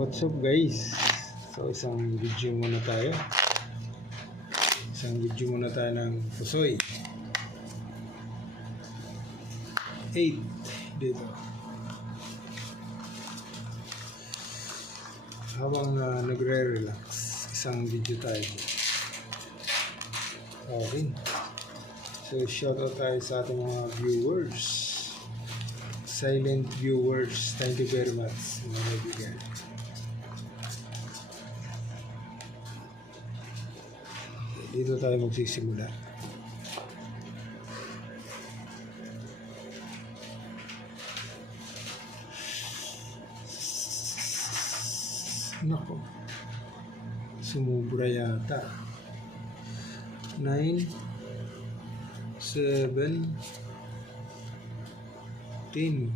What's up guys? So isang video muna tayo ng pusoy 8 dito habang nagre-relax. Isang video tayo. Okay, so shoutout tayo sa ating mga viewers, silent viewers. Thank you very much mga kaibigan. Dito tayo magsisimula. Nako, sumubra yata. 9, 7, 10,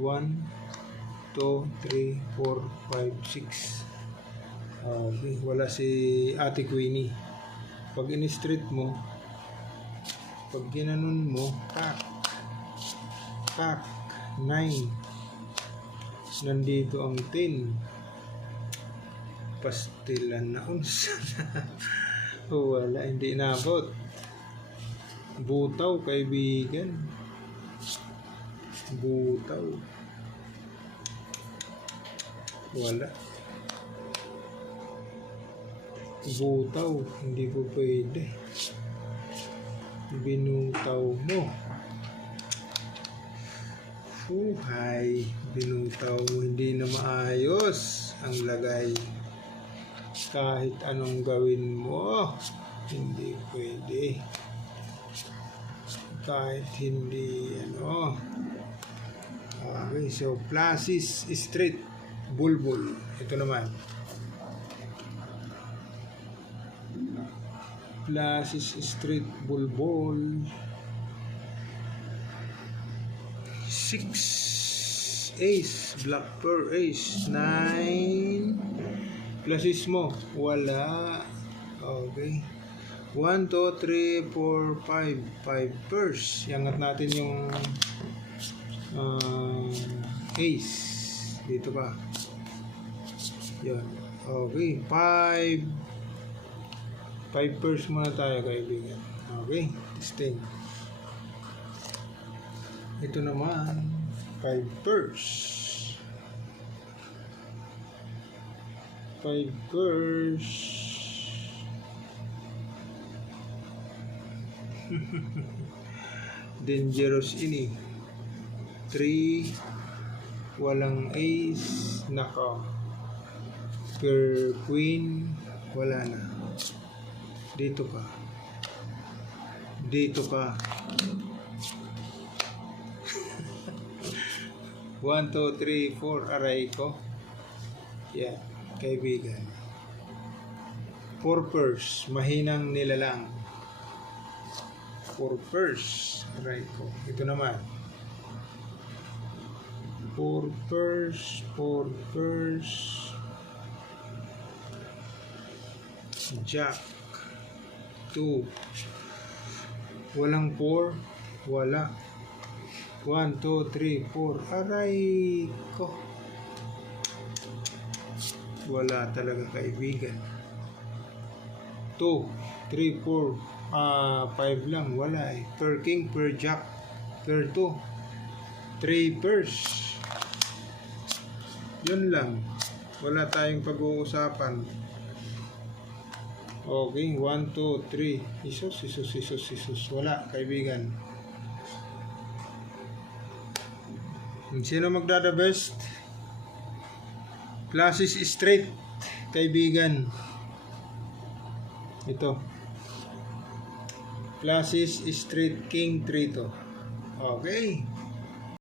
1, 2, 3, 4, 5, 6. Okay, wala si Ate Queenie. Pag in-street mo, pag ginanon mo, pak 9, nandito ang 10, pastilan na unsa. Wala, hindi inabot. Butaw kaibigan, butaw, wala. Butaw, hindi po pwede. Binutaw mo. Buhay, binutaw mo, hindi na maayos ang lagay. Kahit anong gawin mo, hindi pwede. Kahit hindi Okay, so Placis Street Bulbul. Ito naman, Placis Street Bulbul 6 ace, black pearl ace, 9 Placis mo, wala. Okay, 1, 2, 3, 4, 5 5 pairs. Iangat natin yung ace dito pa. Yan. Okay, 5 pairs muna tayo kaibigan. Okay, testing. Ito naman 5 pairs. 5 pairs. Dangerous ini. 3, walang ace, nako. Per queen, wala na. Dito ka. 1, 2, 3, 4, aray ko. Yeah, kaibigan. 4 pairs, mahinang nilalang. 4 pairs, aray ko. Ito naman, 4 pairs. Jack 2, walang 4, wala. 1, 2, 3, 4, aray ko. Wala talaga kaibigan. 2, 3, 4, 5 lang, wala eh. Per king, per jack, per 2, 3 pairs. Yun lang, wala tayong pag-uusapan. Okay, 1, 2, 3. Isus. Wala, kaibigan. Sino magdada best? Placis Street, kaibigan. Ito. Placis Street King 3 to. Okay.